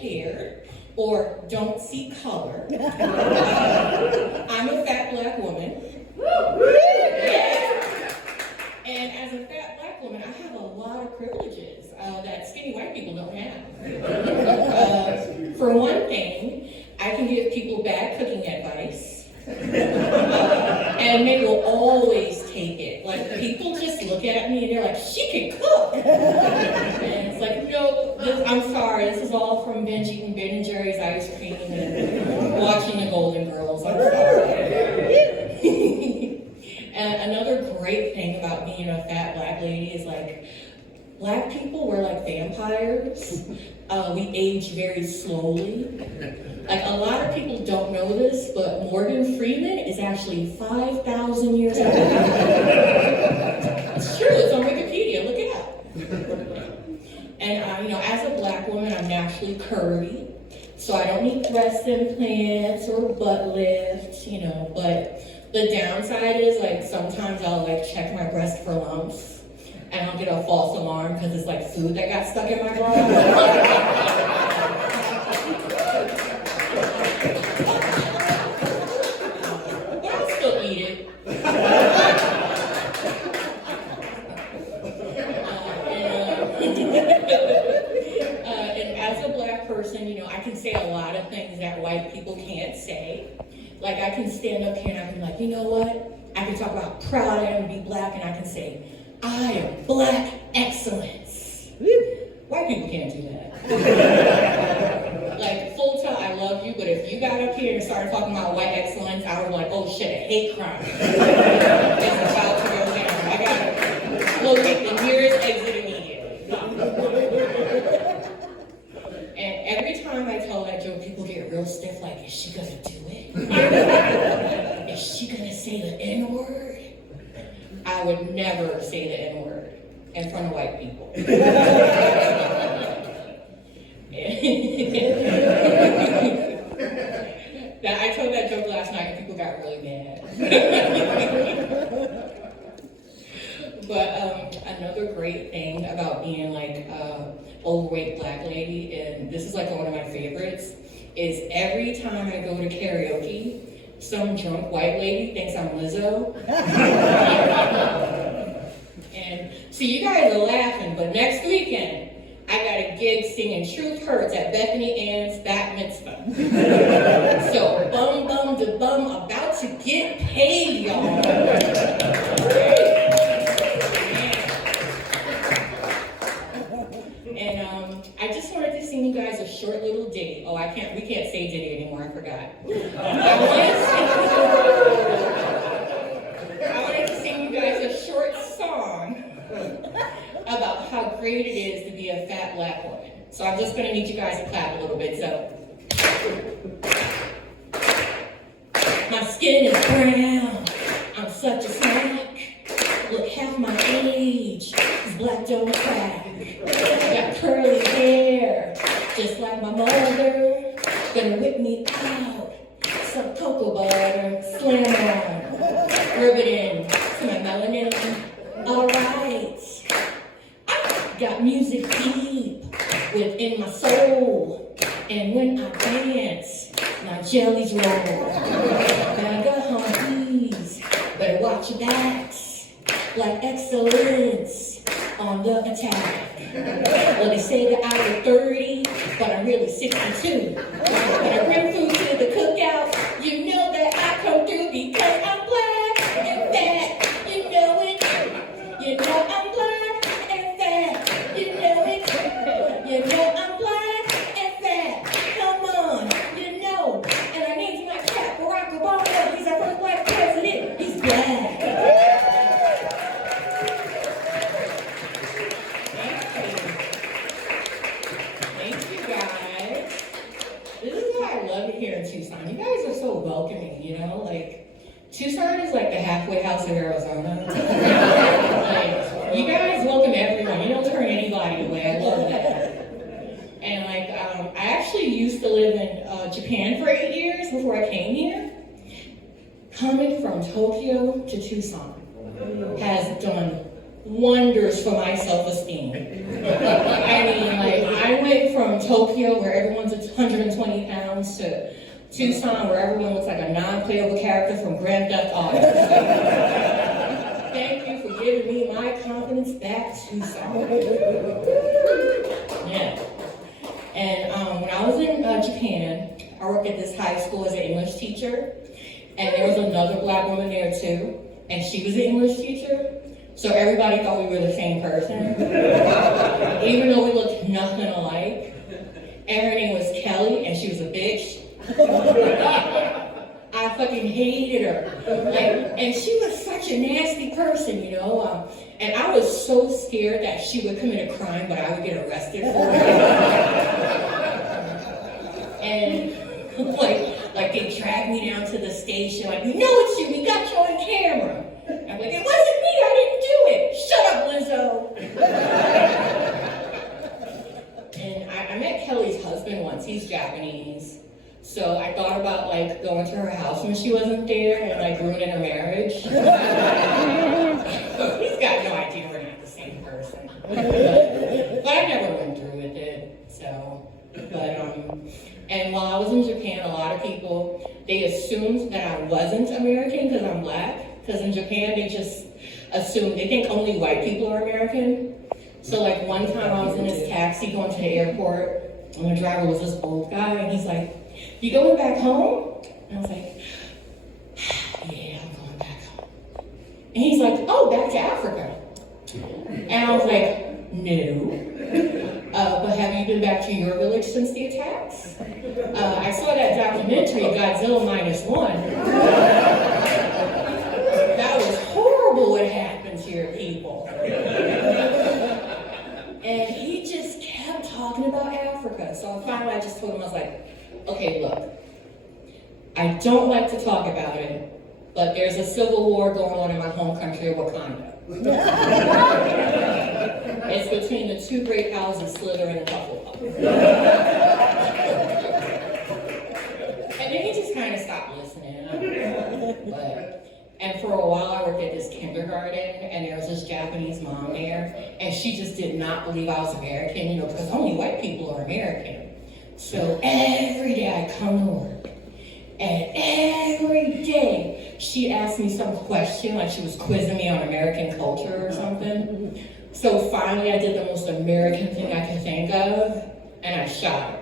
hair or don't see color. I'm a fat black woman. And as a fat black woman, I have a lot of privileges that skinny white people don't have. For one thing, I can give people bad cooking advice. And they will always take it. Like, people just look at me and they're like, she can cook. And it's like, no, I'm sorry, this is all from binge eating Ben & Jerry's ice cream and watching the Golden Girls. I'm sorry. And another great thing about being a fat black lady is, like, black people, we're like vampires. We age very slowly. Like, a lot of people don't know this, but Morgan Freeman is actually 5,000 years old. It's true, it's on Wikipedia, look it up. And as a black woman, I'm naturally curvy, so I don't need breast implants or butt lifts, but the downside is, like, sometimes I'll, like, check my breast for lumps, and I'll get a false alarm because it's, like, food that got stuck in my bra. But I'll still eat it. And as a black person, I can say a lot of things that white people can't say. Like, I can stand up here and I can be like, you know what? I can talk about how proud I am to be black, and I can say, I am black excellence. White people can't do that. Like, Fulta, I love you, but if you got up here and started talking about white excellence, I would be like, oh shit, a hate crime. It's about to go down. I gotta locate the nearest exit immediately. And every time I tell that joke, people get real stiff, like, is she gonna do it? Is she gonna say the N-word? I would never say the N-word in front of white people. Now, I told that joke last night and people got really mad. But another great thing about being like overweight black lady, and this is like one of my favorites, is every time I go to karaoke, some drunk white lady thinks I'm Lizzo. And so you guys are laughing, but next weekend, I got a gig singing Truth Hurts at Bethany Ann's bat mitzvah. So bum bum da bum, about to get paid, y'all. And I just wanted to sing you guys a short little ditty. Oh, we can't say ditty anymore, I forgot. I wanted to sing you guys a short song about how great it is to be a fat black woman. So I'm just gonna need you guys to clap a little bit, so. My skin is brown, I'm such a snack. Look, half my age is black don't crack. Got curly hair, just like my mother. Gonna whip me out, some cocoa butter, slam on, rub it in to my melanin. Alright, I got music deep within my soul, and when I dance, my jellies roll. Bag of humpies, better watch your backs, like excellence on the attack. Well, they say that I was 30, but I'm really 62. When I bring food to the cookout, you know that I come through because I'm black and fat. You know it. You know I'm black and fat. You know it. You know I'm black and fat. Come on, you know. And I need to like clap Barack Obama. He's our first black president. He's black. Here in Tucson. You guys are so welcoming, like Tucson is like the halfway house of Arizona. Like, you guys welcome everyone. You don't turn anybody away. I love that. And like, I actually used to live in Japan for 8 years before I came here. Coming from Tokyo to Tucson has done wonders for my self-esteem. I mean, like, I went went from Tokyo, where everyone's 120 pounds, to Tucson, where everyone looks like a non-playable character from Grand Theft Auto. Thank you for giving me my confidence back, Tucson. Yeah. And when I was in Japan, I worked at this high school as an English teacher, and there was another black woman there too, and she was an English teacher. So everybody thought we were the same person, even though we looked nothing alike. And her name was Kelly, and she was a bitch. I fucking hated her. And she was such a nasty person, you know? And I was so scared that she would commit a crime, but I would get arrested for it. And like they dragged me down to the station, like, we know it's you, we got you on camera. I'm like, it wasn't me, I didn't do it. Shut up, Lizzo. And I met Kelly's husband once, he's Japanese. So I thought about like going to her house when she wasn't there and like ruining her marriage. He's got no idea we're not the same person. But I never went through with it, so. And while I was in Japan, a lot of people, they assumed that I wasn't American because I'm black. Because in Japan, they just assume, they think only white people are American. So like one time I was in this taxi going to the airport, and the driver was this old guy, and he's like, you going back home? And I was like, yeah, I'm going back home. And he's like, oh, back to Africa. And I was like, no. But have you been back to your village since the attacks? I saw that documentary, Godzilla -1. That was horrible what happened to your people. And he just kept talking about Africa. So finally I just told him, I was like, okay, look, I don't like to talk about it, but there's a civil war going on in my home country of Wakanda. It's between the two great houses, Slytherin and Hufflepuff. And then he just kind of stopped listening. And for a while I worked at this kindergarten, and there was this Japanese mom there, and she just did not believe I was American, you know, because only white people are American. So every day I come to work, and every day she asked me some question, like she was quizzing me on American culture or something. So finally I did the most American thing I could think of, and I shot her.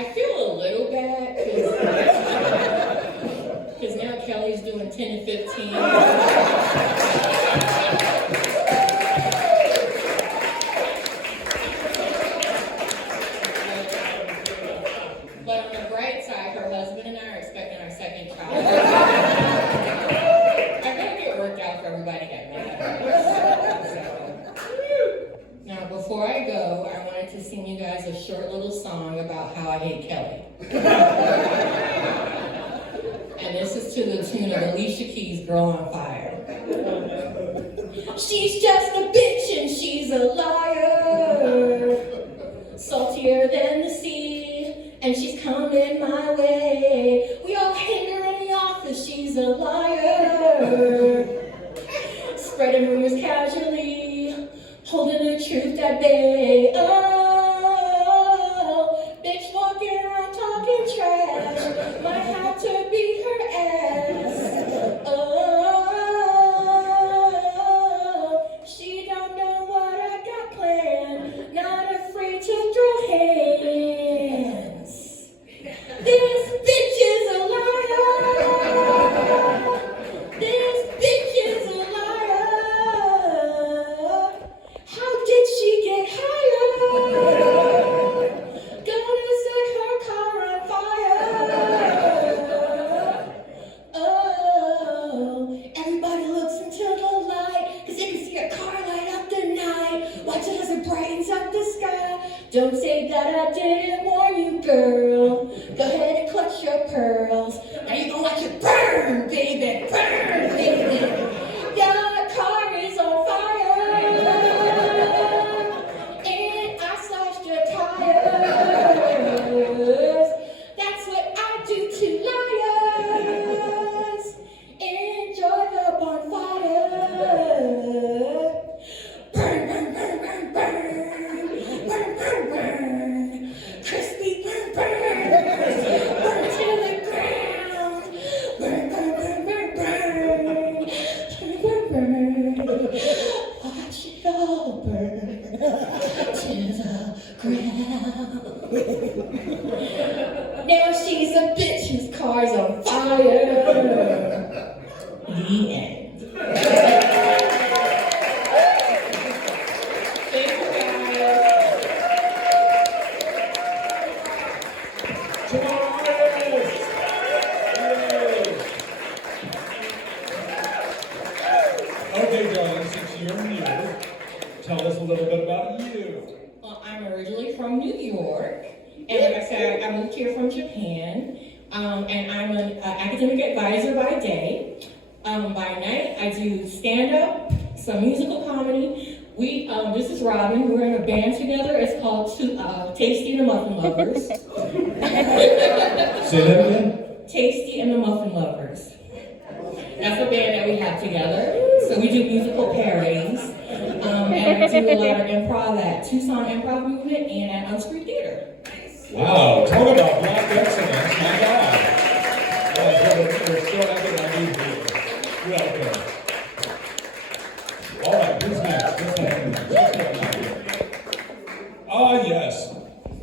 I feel a little bad, because now Kelly's doing 10 and 15. But on the bright side, her husband and I are expecting our second child. I gotta get worked out for everybody that matters. Now, before I go, I wanted to sing you guys a short little song about how I hate Kelly. And this is to the tune of Alicia Keys' Girl on Fire. She's just a bitch and she's a liar, saltier than the sea, and she's coming my way. We all hate her in the office, she's a liar, spreading rumors casually, holding the truth at bay. Oh, bitch walking around talking trash, might have to beat her ass. Oh, she don't know what I got planned, not afraid to throw hands. This bitch is a liar. This bitch is a liar. How did she get hired? Gonna set her car on fire. Oh, everybody looks into the light, cause they can see a car light up the night. Watch it as it brightens up the sky. Don't say that I didn't warn you, girl. Go ahead and clutch your pearls. Now you gonna watch it burn, baby, burn, baby. Your car is on fire, and I slashed your tire. burn to the ground. Now she's a bitch whose car's on fire. The end. Thank you, guys. Okay, darling, since you're new, tell us a little bit about you. Well, I'm originally from New York, and like I said, I moved here from Japan, and I'm an academic advisor by day. By night, I do stand-up, some musical comedy. This is Robin. We're in a band together. It's called Tasty and the Muffin Lovers. Say that again? Tasty and the Muffin Lovers. That's a band that we have together. So we do musical pairings, and I do a lot of improv at Tucson Improv Movement and at Unscrewed Theater. Wow, talk about